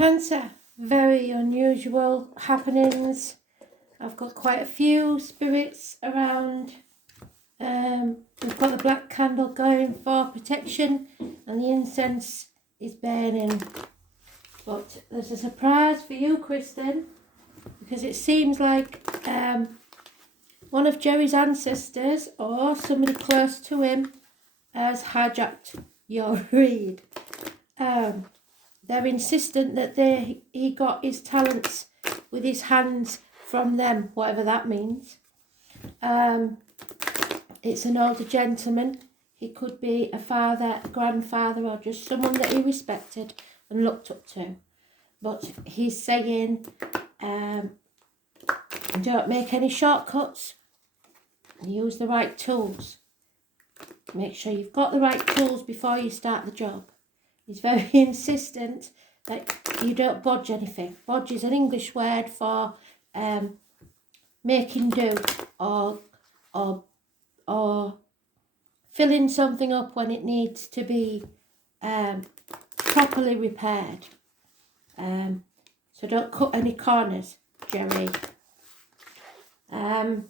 Cancer, very unusual happenings. I've got quite a few spirits around. We've got the black candle going for protection and the incense is burning. But there's a surprise for you, Kristen, because it seems like one of Jerry's ancestors or somebody close to him has hijacked your read. They're insistent that he got his talents with his hands from them, whatever that means. It's an older gentleman. He could be a father, a grandfather, or just someone that he respected and looked up to. But he's saying, don't make any shortcuts. Use the right tools. Make sure you've got the right tools before you start the job. He's very insistent that you don't bodge anything. Bodge is an English word for making do or filling something up when it needs to be properly repaired. So don't cut any corners, Jerry. And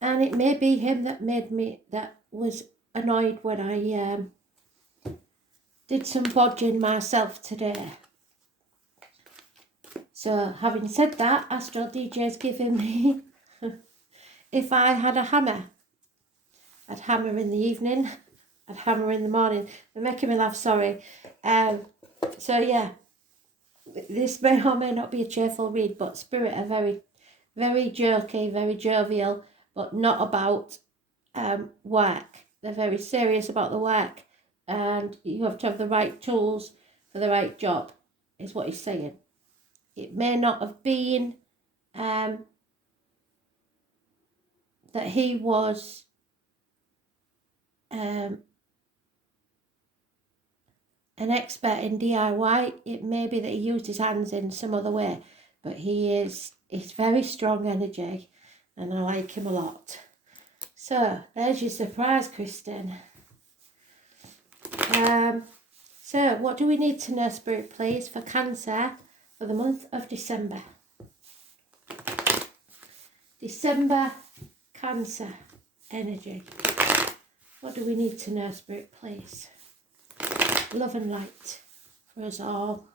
it may be him that was annoyed when I did some bodging myself today. So having said that, Astral DJ's giving me, if I had a hammer, I'd hammer in the evening, I'd hammer in the morning. They're making me laugh, sorry. So yeah, this may or may not be a cheerful read, but Spirit are very, very jerky, very jovial, but not about work. They're very serious about the work, and you have to have the right tools for the right job, is what he's saying. It may not have been that he was an expert in DIY. It may be that he used his hands in some other way, but he's very strong energy, and I like him a lot. So there's your surprise, Kristen. So what do we need to know, Spirit, please, for Cancer for the month of December? December, Cancer energy. What do we need to know, Spirit, please? Love and light for us all.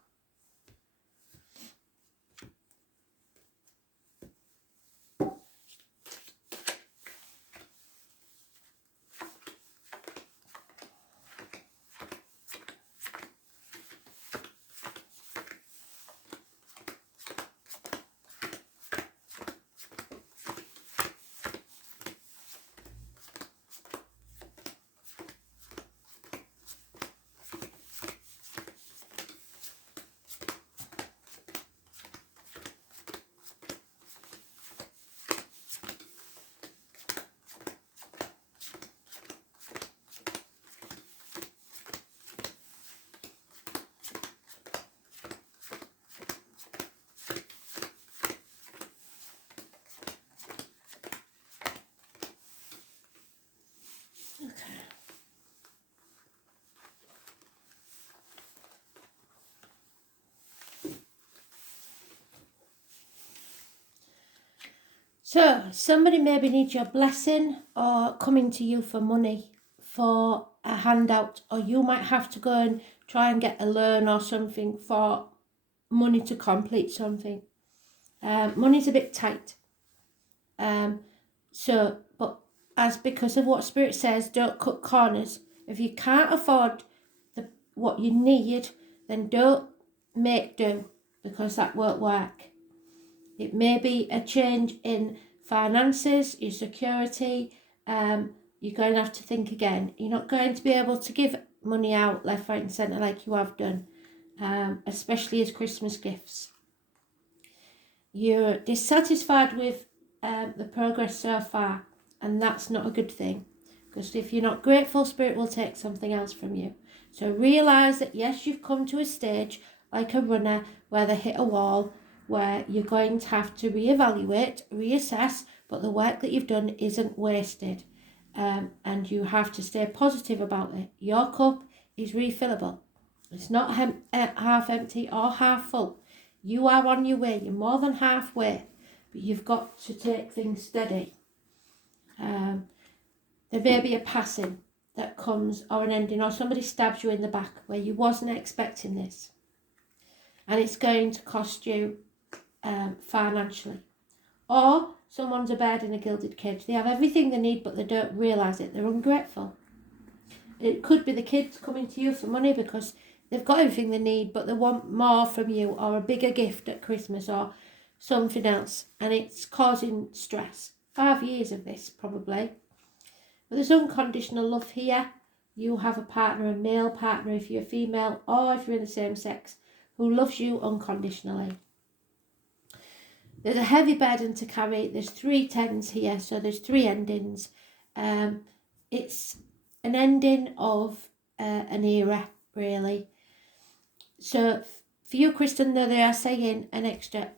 So, somebody maybe needs your blessing or coming to you for money, for a handout, or you might have to go and try and get a loan or something for money to complete something. Money's a bit tight. But as because of what Spirit says, don't cut corners. If you can't afford what you need, then don't make do, because that won't work. It may be a change in finances, your security. You're going to have to think again. You're not going to be able to give money out left, right and centre like you have done, especially as Christmas gifts. You're dissatisfied with the progress so far, and that's not a good thing, because if you're not grateful, Spirit will take something else from you. So realise that yes, you've come to a stage like a runner where they hit a wall, where you're going to have to reevaluate, reassess, but the work that you've done isn't wasted. And you have to stay positive about it. Your cup is refillable. It's not half empty or half full. You are on your way. You're more than halfway, but you've got to take things steady. There may be a passing that comes, or an ending, or somebody stabs you in the back where you wasn't expecting this, and it's going to cost you financially. Or someone's a bird in a gilded cage. They have everything they need, but they don't realise it. They're ungrateful. It could be the kids coming to you for money because they've got everything they need, but they want more from you, or a bigger gift at Christmas, or something else, and it's causing stress. 5 years of this, probably. But there's unconditional love here. You have a partner, a male partner, if you're female, or if you're in the same sex, who loves you unconditionally. There's a heavy burden to carry. There's 3 tens here, so there's 3 endings. It's an ending of an era, really. So for you, Kristen, though they are saying an extra,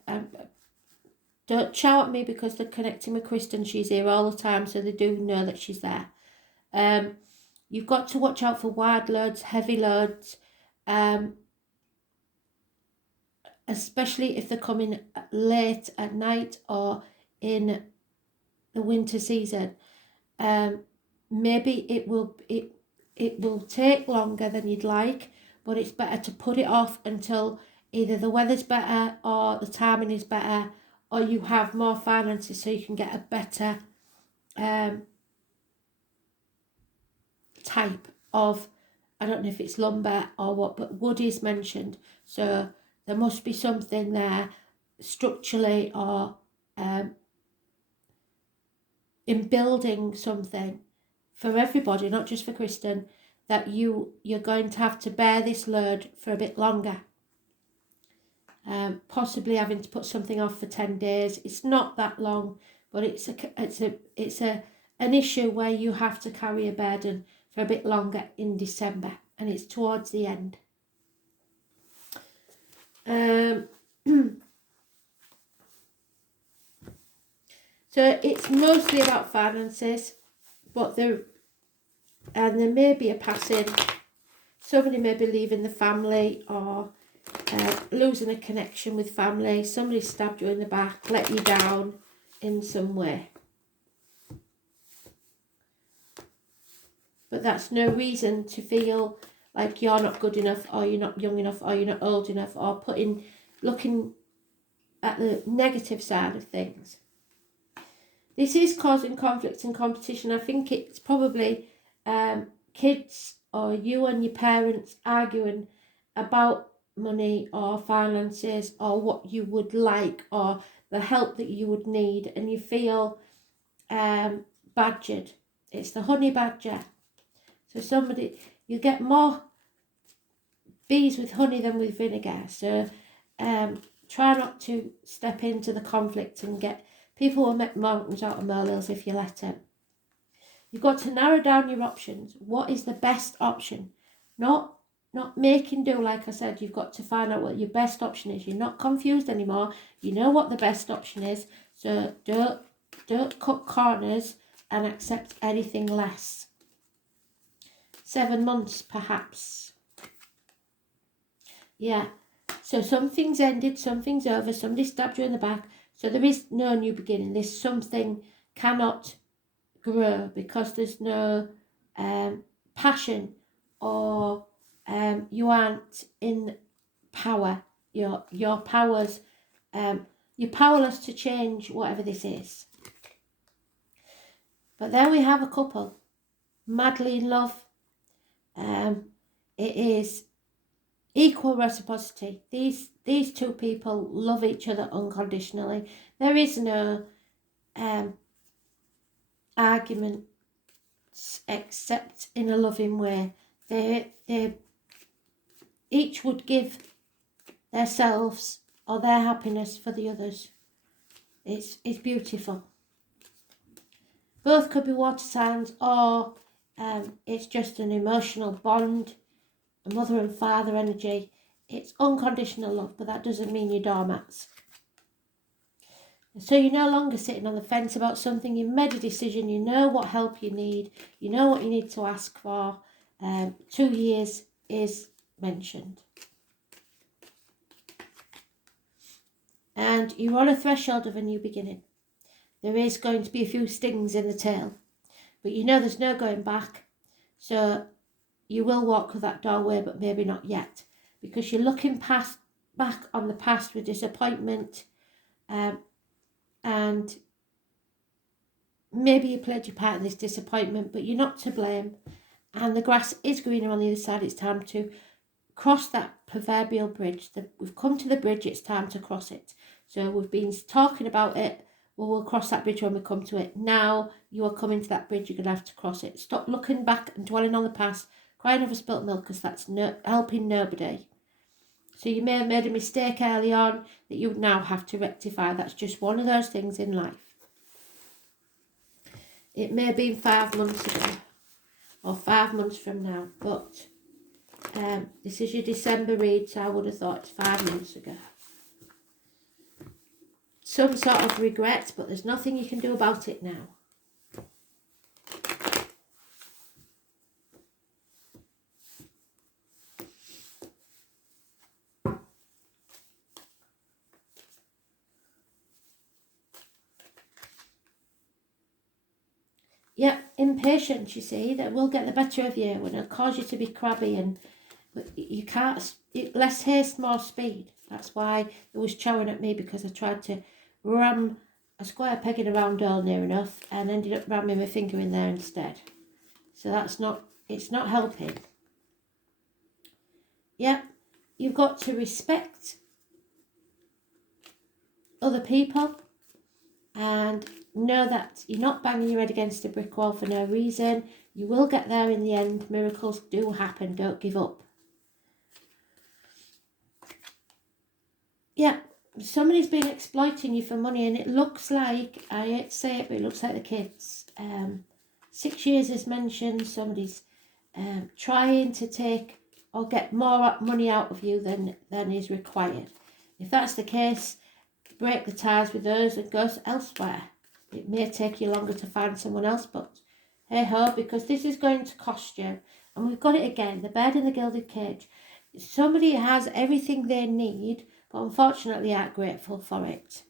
don't shout at me because they're connecting with Kristen. She's here all the time, so they do know that she's there. You've got to watch out for wide loads, heavy loads, especially if they're coming late at night or in the winter season. Maybe it will take longer than you'd like, but it's better to put it off until either the weather's better or the timing is better, or you have more finances so you can get a better type of, I don't know if it's lumber or what, but wood is mentioned. So there must be something there structurally or in building something for everybody, not just for Kristen, that you're going to have to bear this load for a bit longer. Possibly having to put something off for 10 days. It's not that long, but it's an issue where you have to carry a burden for a bit longer in December, and it's towards the end. So it's mostly about finances, but there may be a passing. Somebody may be leaving the family, or losing a connection with family. Somebody stabbed you in the back, let you down in some way. But that's no reason to feel like you're not good enough, or you're not young enough, or you're not old enough, or looking at the negative side of things. This is causing conflict and competition. I think it's probably kids or you and your parents arguing about money or finances or what you would like or the help that you would need, and you feel badgered. It's the honey badger. So you get more bees with honey than with vinegar. So try not to step into the conflict and get people will make mountains out of molehills if you let them. You've got to narrow down your options. What is the best option? Not making do, like I said. You've got to find out what your best option is. You're not confused anymore. You know what the best option is. So don't cut corners and accept anything less. 7 months, perhaps. Yeah. So something's ended, something's over, somebody stabbed you in the back. So there is no new beginning. This something cannot grow because there's no passion, or you aren't in power. Your powers, you're powerless to change whatever this is. But there we have a couple, madly in love. It is equal reciprocity. These two people love each other unconditionally. There is no arguments except in a loving way. They each would give themselves or their happiness for the others. It's beautiful. Both could be water signs, or it's just an emotional bond, a mother and father energy. It's unconditional love, but that doesn't mean you're doormats. So you're no longer sitting on the fence about something. You've made a decision. You know what help you need. You know what you need to ask for. 2 years is mentioned. And you're on a threshold of a new beginning. There is going to be a few stings in the tail, but you know there's no going back. So you will walk through that doorway, but maybe not yet, because you're looking back on the past with disappointment, and maybe you played your part in this disappointment, but you're not to blame, and the grass is greener on the other side. It's time to cross that proverbial bridge. We've come to the bridge, it's time to cross it. So we've been talking about it. Well, we'll cross that bridge when we come to it. Now you are coming to that bridge, you're going to have to cross it. Stop looking back and dwelling on the past, crying over spilt milk, because that's helping nobody. So you may have made a mistake early on that you now have to rectify. That's just one of those things in life. It may have been 5 months ago or 5 months from now, but this is your December read, so I would have thought it's 5 months ago. Some sort of regret, but there's nothing you can do about it now. Yeah, impatience, you see, that will get the better of you and it'll cause you to be crabby, and you can't, less haste, more speed. That's why it was chowing at me, because I tried to ram a square peg in a round hole near enough and ended up ramming my finger in there instead. So it's not helping. Yeah, you've got to respect other people and know that you're not banging your head against a brick wall for no reason. You will get there in the end. Miracles do happen. Don't give up. Yeah, somebody's been exploiting you for money, and it looks like, I hate to say it, but it looks like the kids. 6 years is mentioned. Somebody's trying to take or get more money out of you than is required. If that's the case, break the ties with those and go elsewhere. It may take you longer to find someone else, but hey ho, because this is going to cost you. And we've got it again, the bird in the gilded cage. Somebody has everything they need, but unfortunately aren't grateful for it.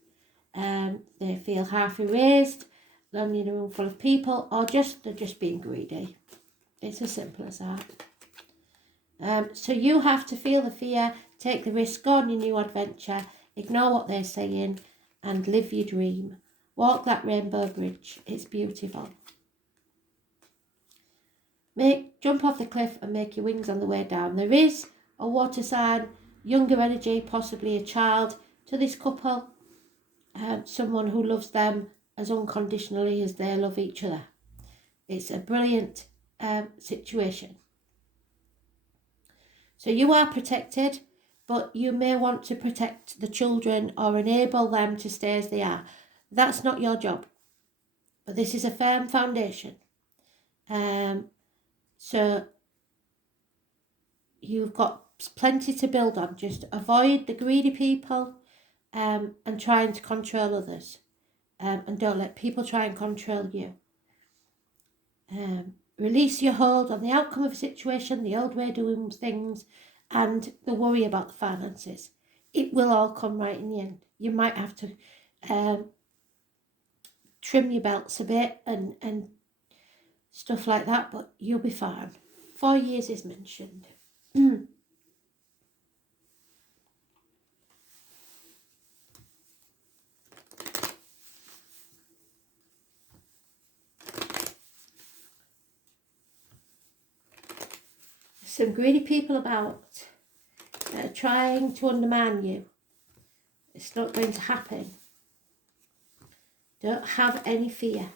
They feel half erased, lonely in a room full of people, or they're just being greedy. It's as simple as that. So you have to feel the fear, take the risk, go on your new adventure, ignore what they're saying, and live your dream. Walk that rainbow bridge. It's beautiful. Jump off the cliff and make your wings on the way down. There is a water sign, younger energy, possibly a child, to this couple. Someone who loves them as unconditionally as they love each other. It's a brilliant situation. So you are protected, but you may want to protect the children or enable them to stay as they are. That's not your job. But this is a firm foundation. So you've got plenty to build on. Just avoid the greedy people and trying to control others. And don't let people try and control you. Release your hold on the outcome of a situation, the old way of doing things, and the worry about the finances. It will all come right in the end. You might have to trim your belts a bit and stuff like that, but you'll be fine. 4 years is mentioned. Some greedy people about that are trying to undermine you. It's not going to happen. Don't have any fear.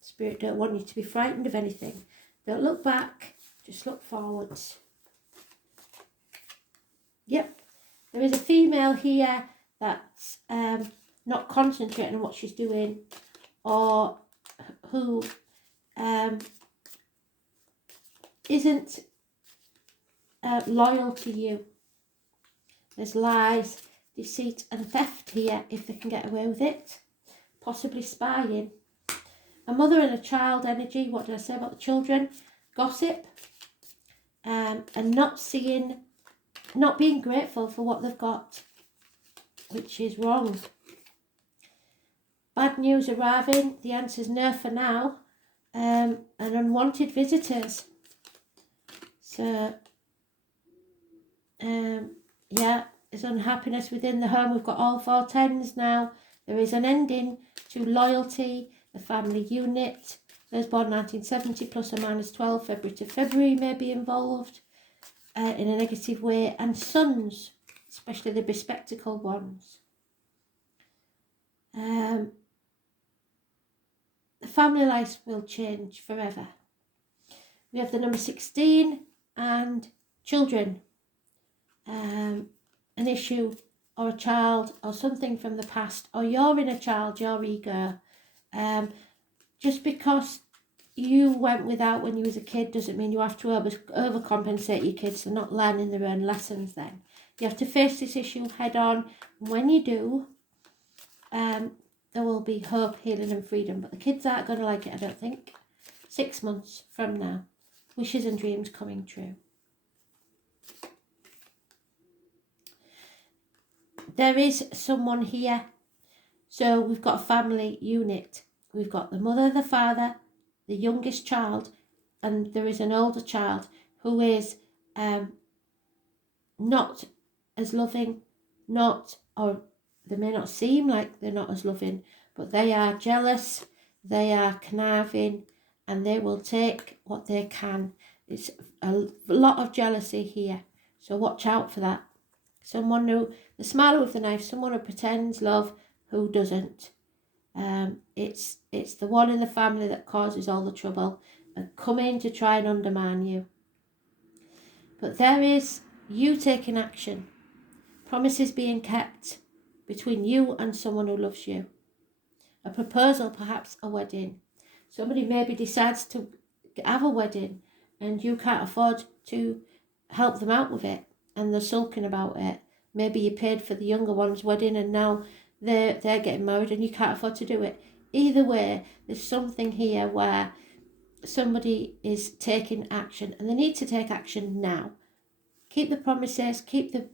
Spirit don't want you to be frightened of anything. Don't look back, just look forwards. Yep, there is a female here that's not concentrating on what she's doing, or who isn't loyal to you. There's lies, deceit and theft here if they can get away with it. Possibly spying. A mother and a child energy. What did I say about the children? Gossip. and not being grateful for what they've got, which is wrong. Bad news arriving. The answer's no for now. And unwanted visitors. So, yeah, there's unhappiness within the home. We've got all 4 tens now. There is an ending to loyalty, the family unit. Those born 1970 plus or minus 12, February to February may be involved in a negative way. And sons, especially the bespectacled ones. The family life will change forever. We have the number 16 and children. An issue or a child or something from the past, or your inner child, your ego. Just because you went without when you was a kid doesn't mean you have to overcompensate your kids for not learning their own lessons then. You have to face this issue head on. And when you do, there will be hope, healing and freedom. But the kids aren't going to like it, I don't think. 6 months from now. Wishes and dreams coming true. There is someone here. So we've got a family unit. We've got the mother, the father, the youngest child, and there is an older child who is not as loving, or they may not seem like they're not as loving, but they are jealous, they are conniving, and they will take what they can. It's a lot of jealousy here, so watch out for that. Someone who, the smiler with the knife, someone who pretends love, who doesn't. It's the one in the family that causes all the trouble and coming to try and undermine you. But there is you taking action, promises being kept between you and someone who loves you. A proposal, perhaps a wedding. Somebody maybe decides to have a wedding and you can't afford to help them out with it and they're sulking about it. Maybe you paid for the younger one's wedding and now they're getting married and you can't afford to do it. Either way, there's something here where somebody is taking action and they need to take action now. Keep the promises, keep the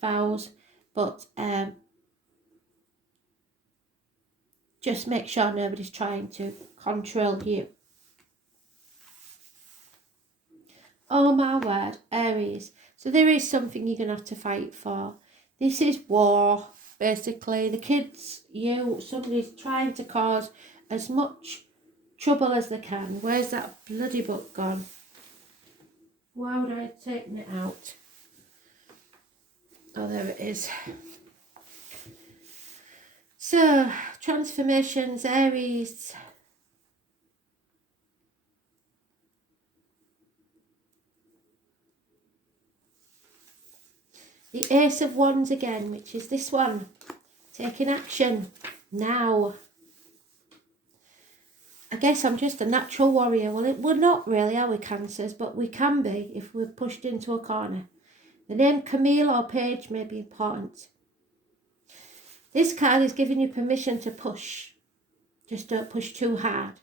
vows, but just make sure nobody's trying to control you. Oh my word, Aries. So there is something you're going to have to fight for. This is war, basically. The kids, somebody's trying to cause as much trouble as they can. Where's that bloody book gone? Why would I have taken it out? Oh, there it is. So, transformations, Aries. The Ace of Wands again, which is this one. Taking action now. I guess I'm just a natural warrior. Well, we're not really, are we, Cancers? But we can be if we're pushed into a corner. The name Camille or Paige may be important. This card is giving you permission to push. Just don't push too hard.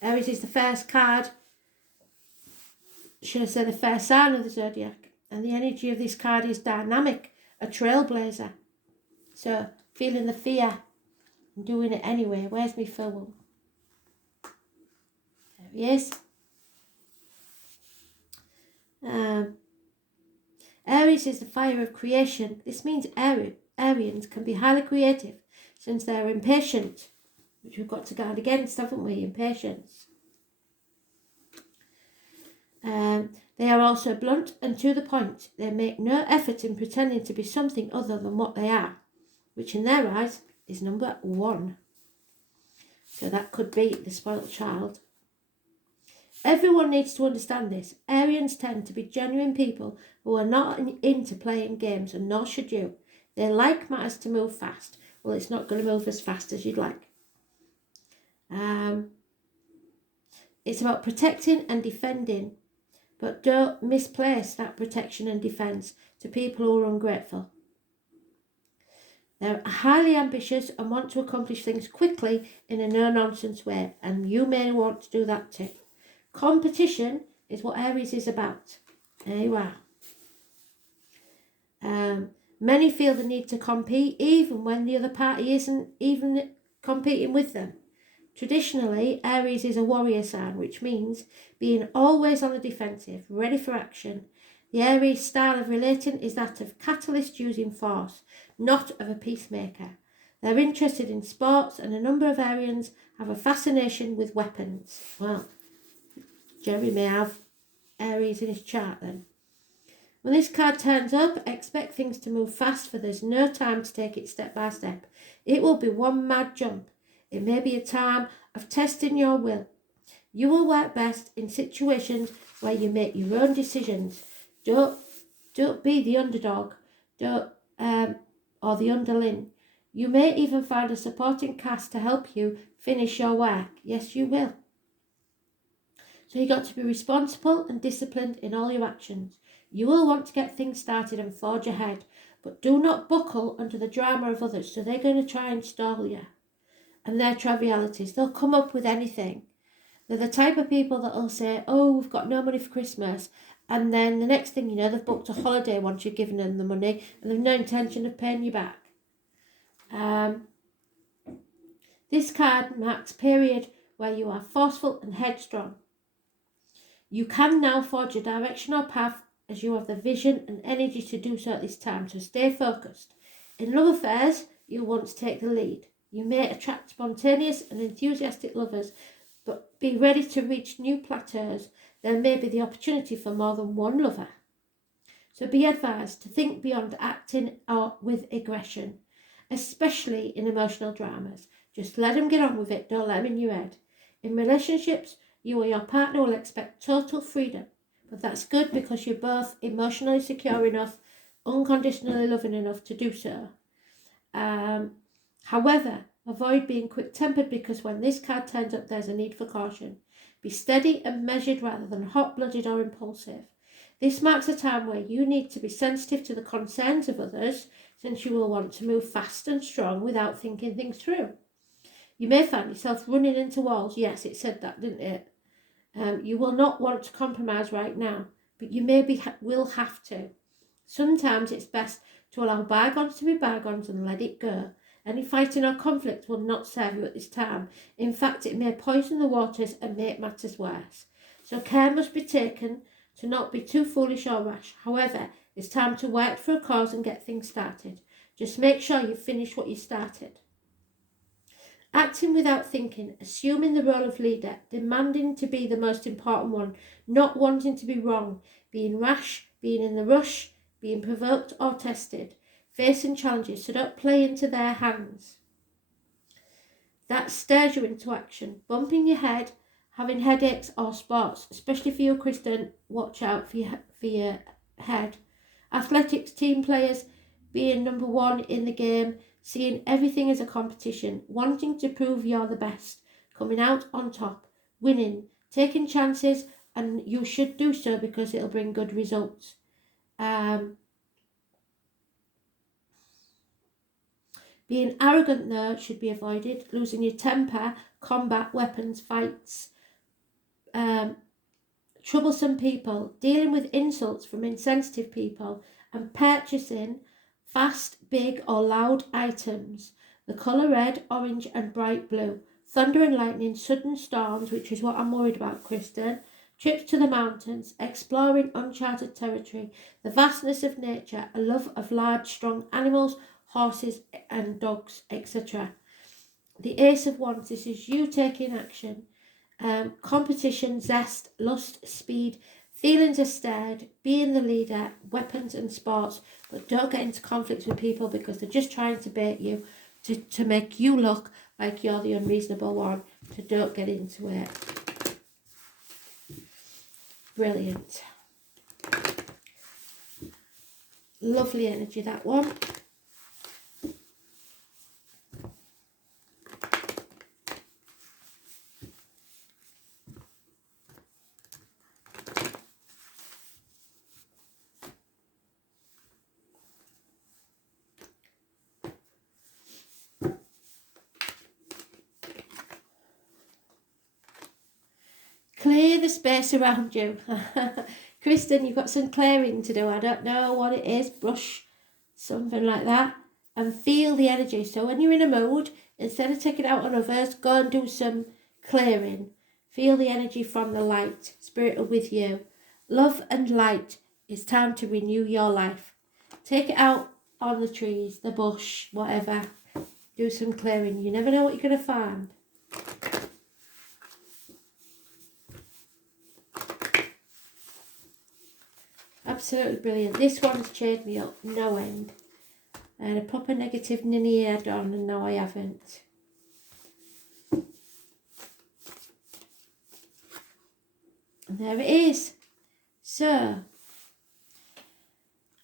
Aries is the first card. Should I say the first sign of the zodiac? And the energy of this card is dynamic, a trailblazer. So, feeling the fear and doing it anyway. Where's my film? There he is. Aries is the fire of creation. This means Arians can be highly creative since they're impatient, which we've got to guard against, haven't we? Impatience. They are also blunt and to the point. They make no effort in pretending to be something other than what they are, which in their eyes is number 1. So that could be the spoiled child. Everyone needs to understand this. Arians tend to be genuine people who are not into playing games, and nor should you. They like matters to move fast. Well, it's not going to move as fast as you'd like. It's about protecting and defending, but don't misplace that protection and defence to people who are ungrateful. They're highly ambitious and want to accomplish things quickly in a no-nonsense way, and you may want to do that too. Competition is what Aries is about. There you are. Many feel the need to compete even when the other party isn't even competing with them. Traditionally, Aries is a warrior sign, which means being always on the defensive, ready for action. The Aries style of relating is that of catalyst using force, not of a peacemaker. They're interested in sports, and a number of Arians have a fascination with weapons. Well, Jerry may have Aries in his chart then. When this card turns up, expect things to move fast, for there's no time to take it step by step. It will be one mad jump. It may be a time of testing your will. You will work best in situations where you make your own decisions. Don't be the underdog, or the underling. You may even find a supporting cast to help you finish your work. Yes, you will. So you've got to be responsible and disciplined in all your actions. You will want to get things started and forge ahead, but do not buckle under the drama of others, so they're going to try and stall you. And their trivialities, they'll come up with anything. They're the type of people that will say, oh, we've got no money for Christmas, and then the next thing you know, they've booked a holiday once you've given them the money, and they've no intention of paying you back. This card marks a period where you are forceful and headstrong. You can now forge a direction or path as you have the vision and energy to do so at this time, so stay focused. In love affairs, you'll want to take the lead. You may attract spontaneous and enthusiastic lovers, but be ready to reach new plateaus. There may be the opportunity for more than one lover. So be advised to think beyond acting or with aggression, especially in emotional dramas. Just let them get on with it, don't let them in your head. In relationships, you or your partner will expect total freedom, but that's good because you're both emotionally secure enough, unconditionally loving enough to do so. However, avoid being quick-tempered, because when this card turns up, there's a need for caution. Be steady and measured rather than hot-blooded or impulsive. This marks a time where you need to be sensitive to the concerns of others, since you will want to move fast and strong without thinking things through. You may find yourself running into walls. Yes, it said that, didn't it? You will not want to compromise right now, but you will have to. Sometimes it's best to allow bygones to be bygones and let it go. Any fighting or conflict will not serve you at this time. In fact, it may poison the waters and make matters worse. So care must be taken to not be too foolish or rash. However, it's time to work for a cause and get things started. Just make sure you finish what you started. Acting without thinking, assuming the role of leader, demanding to be the most important one, not wanting to be wrong, being rash, being in the rush, being provoked or tested, facing challenges, so don't play into their hands. That stares you into action. Bumping your head, having headaches or spots, especially for you, Kristen, watch out for your head. Athletics team players, being number one in the game, seeing everything as a competition, wanting to prove you're the best, coming out on top, winning, taking chances, and you should do so because it'll bring good results. Being arrogant, though, should be avoided. Losing your temper, combat, weapons, fights, troublesome people, dealing with insults from insensitive people, and purchasing fast, big or loud items. The colour red, orange and bright blue. Thunder and lightning, sudden storms, which is what I'm worried about, Kristen. Trips to the mountains, exploring uncharted territory, the vastness of nature, a love of large, strong animals, horses and dogs, etc. The Ace of Wands, this is you taking action. Competition, zest, lust, speed, feelings are stirred, being the leader, weapons and sports, but don't get into conflicts with people because they're just trying to bait you to make you look like you're the unreasonable one. So don't get into it. Brilliant. Lovely energy, that one. clear the space around you. Kristen, you've got some clearing to do. I don't know what it is. Brush, something like that. And feel the energy. So when you're in a mood, instead of taking it out on others, go and do some clearing. Feel the energy from the light. Spirit are with you. Love and light. It's time to renew your life. Take it out on the trees, the bush, whatever. Do some clearing. You never know what you're going to find. Absolutely brilliant. This one's cheered me up no end. I had a proper negative ninny head on and now I haven't. And there it is. So,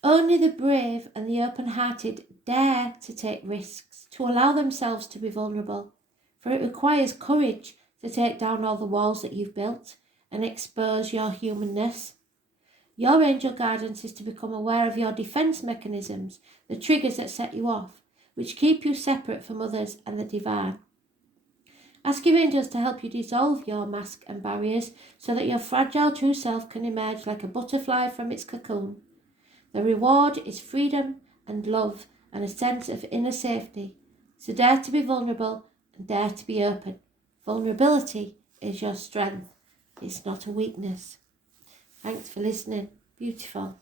only the brave and the open-hearted dare to take risks, to allow themselves to be vulnerable, for it requires courage to take down all the walls that you've built and expose your humanness. Your angel guidance is to become aware of your defence mechanisms, the triggers that set you off, which keep you separate from others and the divine. Ask your angels to help you dissolve your mask and barriers so that your fragile true self can emerge like a butterfly from its cocoon. The reward is freedom and love and a sense of inner safety. So dare to be vulnerable and dare to be open. Vulnerability is your strength. It's not a weakness. Thanks for listening. Beautiful.